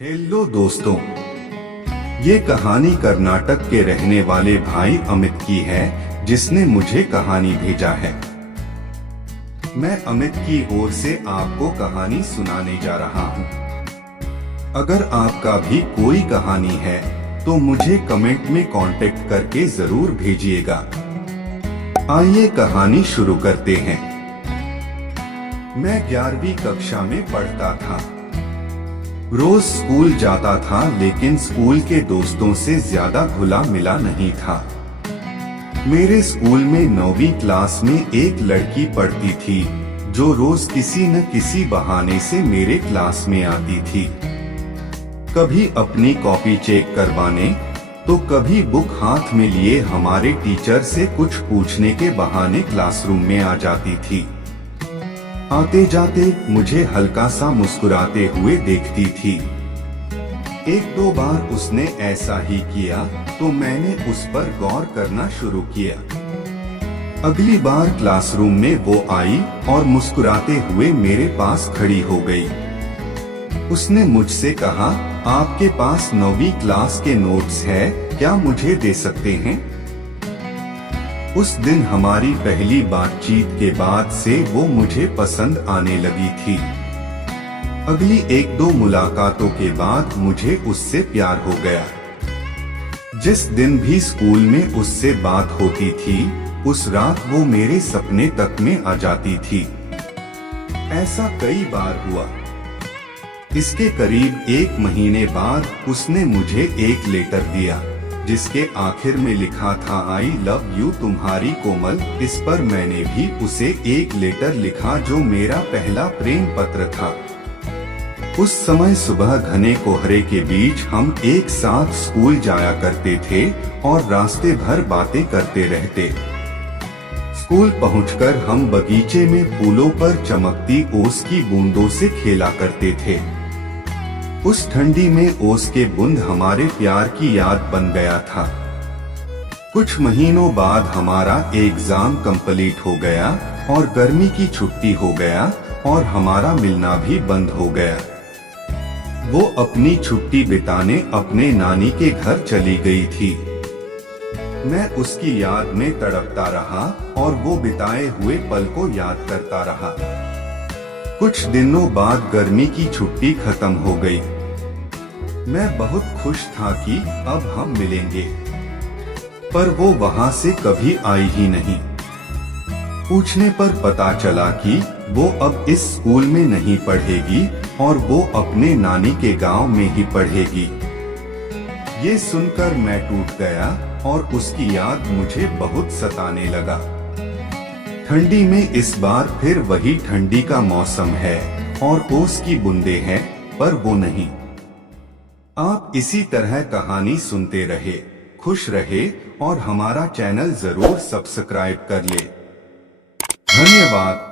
Hello दोस्तों, ये कहानी कर्नाटक के रहने वाले भाई अमित की है, जिसने मुझे कहानी भेजा है। मैं अमित की ओर से आपको कहानी सुनाने जा रहा हूँ। अगर आपका भी कोई कहानी है तो मुझे कमेंट में कांटेक्ट करके जरूर भेजिएगा। आइए कहानी शुरू करते हैं। मैं 11वीं कक्षा में पढ़ता था। रोज स्कूल जाता था, लेकिन स्कूल के दोस्तों से ज्यादा घुला मिला नहीं था। मेरे स्कूल में 9वीं क्लास में एक लड़की पढ़ती थी जो रोज किसी न किसी बहाने से मेरे क्लास में आती थी। कभी अपनी कॉपी चेक करवाने तो कभी बुक हाथ में लिए हमारे टीचर से कुछ पूछने के बहाने क्लासरूम में आ जाती थी। आते जाते मुझे हल्का सा मुस्कुराते हुए देखती थी। एक दो बार उसने ऐसा ही किया तो मैंने उस पर गौर करना शुरू किया। अगली बार क्लासरूम में वो आई और मुस्कुराते हुए मेरे पास खड़ी हो गई। उसने मुझसे कहा, आपके पास 9वीं क्लास के नोट्स है, क्या मुझे दे सकते हैं? उस दिन हमारी पहली बातचीत के बाद से वो मुझे पसंद आने लगी थी। अगली एक दो मुलाकातों के बाद मुझे उससे प्यार हो गया। जिस दिन भी स्कूल में उससे बात होती थी, उस रात वो मेरे सपने तक में आ जाती थी। ऐसा कई बार हुआ। इसके करीब 1 महीने बाद उसने मुझे एक लेटर दिया, जिसके आखिर में लिखा था, आई लव यू तुम्हारी कोमल। इस पर मैंने भी उसे एक लेटर लिखा जो मेरा पहला प्रेम पत्र था। उस समय सुबह घने कोहरे के बीच हम एक साथ स्कूल जाया करते थे और रास्ते भर बातें करते रहते। स्कूल पहुंचकर हम बगीचे में फूलों पर चमकती ओस की बूंदों से खेला करते थे। उस ठंडी में ओस के बूंद हमारे प्यार की याद बन गया था। कुछ महीनों बाद हमारा एग्जाम कंप्लीट हो गया और गर्मी की छुट्टी हो गया और हमारा मिलना भी बंद हो गया। वो अपनी छुट्टी बिताने अपने नानी के घर चली गई थी। मैं उसकी याद में तड़पता रहा और वो बिताए हुए पल को याद करता रहा। कुछ दिनों बाद गर्मी की छुट्टी खत्म हो गई। मैं बहुत खुश था कि अब हम मिलेंगे, पर वो वहां से कभी आई ही नहीं। पूछने पर पता चला कि वो अब इस स्कूल में नहीं पढ़ेगी और वो अपने नानी के गांव में ही पढ़ेगी। ये सुनकर मैं टूट गया और उसकी याद मुझे बहुत सताने लगा। ठंडी में इस बार फिर वही ठंडी का मौसम है और ओस की बूंदें हैं, पर वो नहीं। आप इसी तरह कहानी सुनते रहे, खुश रहे और हमारा चैनल जरूर सब्सक्राइब कर ले। धन्यवाद।